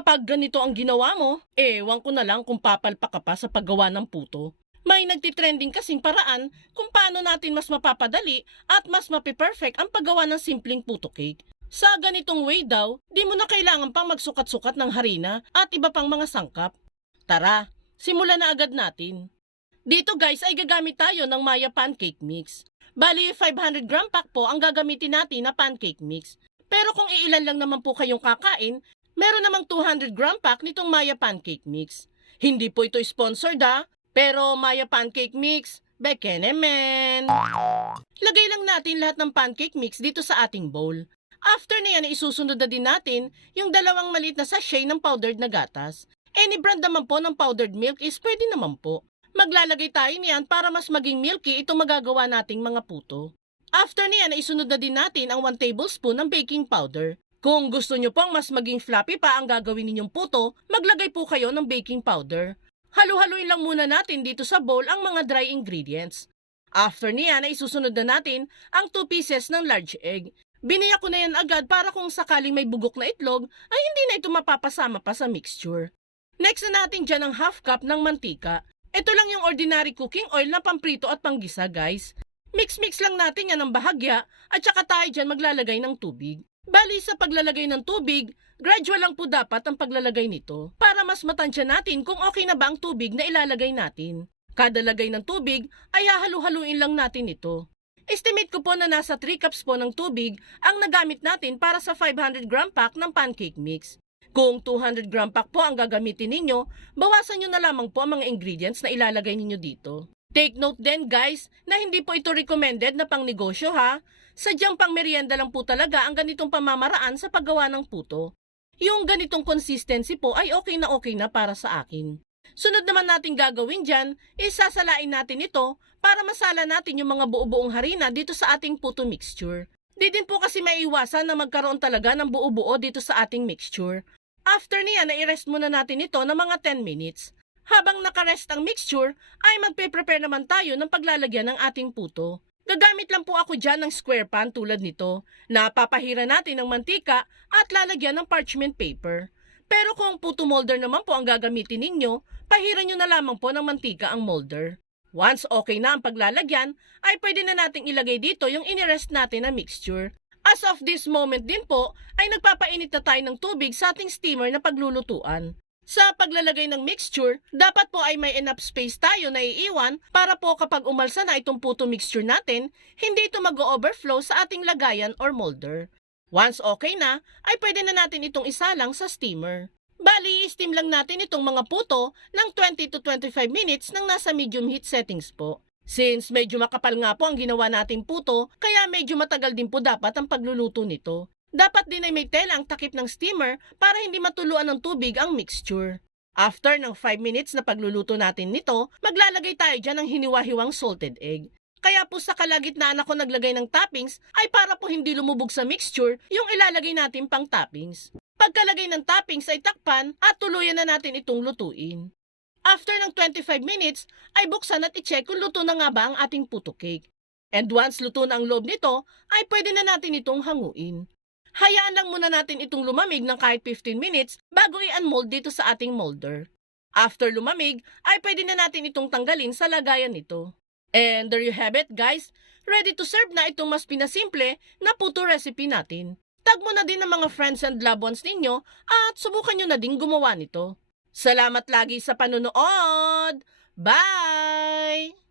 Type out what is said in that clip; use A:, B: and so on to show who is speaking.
A: Kapag ganito ang ginawa mo, ewan ko na lang kung papalpa ka pa sa paggawa ng puto. May nagtitrending kasing paraan kung paano natin mas mapapadali at mas mapiperfect ang paggawa ng simpleng puto cake. Sa ganitong way daw, di mo na kailangan pang magsukat-sukat ng harina at iba pang mga sangkap. Tara, simulan na agad natin. Dito guys ay gagamit tayo ng Maya Pancake Mix. Bali 500 gram pack po ang gagamitin natin na pancake mix. Pero kung iilan lang naman po kayong kakain, meron namang 200 gram pack nitong Maya Pancake Mix. Hindi po ito sponsored ha, pero Maya Pancake Mix, bekene men. Lagay lang natin lahat ng pancake mix dito sa ating bowl. After na yan, isusunod na din natin yung dalawang maliit na sachet ng powdered na gatas. Any brand naman po ng powdered milk is pwede naman po. Maglalagay tayo niyan para mas maging milky itong magagawa nating mga puto. After niyan, isunod na din natin ang 1 tablespoon ng baking powder. Kung gusto nyo pong mas maging fluffy pa ang gagawin ninyong puto, maglagay po kayo ng baking powder. Halu-haluin lang muna natin dito sa bowl ang mga dry ingredients. After niyan, ay isusunod na natin ang 2 pieces ng large egg. Biniyak ko na yan agad para kung sakaling may bugok na itlog, ay hindi na ito mapapasama pa sa mixture. Next na natin dyan ang half cup ng mantika. Ito lang yung ordinary cooking oil na pamprito at panggisa guys. Mix-mix lang natin yan ng bahagya at saka tayo dyan maglalagay ng tubig. Bali sa paglalagay ng tubig, gradual lang po dapat ang paglalagay nito para mas matansya natin kung okay na ba ang tubig na ilalagay natin. Kada lagay ng tubig ay hahalu-haluin lang natin ito. Estimate ko po na nasa 3 cups po ng tubig ang nagamit natin para sa 500 gram pack ng pancake mix. Kung 200 gram pack po ang gagamitin ninyo, bawasan nyo na lamang po ang mga ingredients na ilalagay ninyo dito. Take note din guys na hindi po ito recommended na pang negosyo ha. Sadyang pang merienda lang po talaga ang ganitong pamamaraan sa paggawa ng puto. Yung ganitong consistency po ay okay na okay na para sa akin. Sunod naman natin gagawin dyan, isasalain natin ito para masala natin yung mga buo-buong harina dito sa ating puto mixture. Di din po kasi maiiwasan na magkaroon talaga ng buo-buo dito sa ating mixture. After niya, na-rest muna natin ito ng mga 10 minutes. Habang nakarest ang mixture, ay magpe-prepare naman tayo ng paglalagyan ng ating puto. Gagamit lang po ako dyan ng square pan tulad nito. Napapahira natin ng mantika at lalagyan ng parchment paper. Pero kung puto molder naman po ang gagamitin ninyo, pahiran nyo na lamang po ng mantika ang molder. Once okay na ang paglalagyan, ay pwede na nating ilagay dito yung inirest natin na mixture. As of this moment din po, ay nagpapainit na tayo ng tubig sa ating steamer na paglulutuan. Sa paglalagay ng mixture, dapat po ay may enough space tayo na iiwan para po kapag umalsa na itong puto mixture natin, hindi ito mag-overflow sa ating lagayan or molder. Once okay na, ay pwede na natin itong isalang sa steamer. Bali, steam lang natin itong mga puto ng 20 to 25 minutes nang nasa medium heat settings po. Since medyo makapal nga po ang ginawa nating puto, kaya medyo matagal din po dapat ang pagluluto nito. Dapat din ay may tela ang takip ng steamer para hindi matuluan ng tubig ang mixture. After ng 5 minutes na pagluluto natin nito, maglalagay tayo dyan ng hiniwa-hiwang salted egg. Kaya po sa kalagitnaan ako naglagay ng toppings ay para po hindi lumubog sa mixture yung ilalagay natin pang toppings. Pagkalagay ng toppings ay takpan at tuluyan na natin itong lutuin. After ng 25 minutes ay buksan at i-check kung luto na nga ba ang ating puto cake. And once luto na ang loob nito ay pwede na natin itong hanguin. Hayaan lang muna natin itong lumamig ng kahit 15 minutes bago i-unmold dito sa ating molder. After lumamig, ay pwede na natin itong tanggalin sa lagayan nito. And there you have it guys, ready to serve na itong mas pinasimple na puto recipe natin. Tag mo na din ang mga friends and loved ones ninyo at subukan nyo na din gumawa nito. Salamat lagi sa panonood! Bye!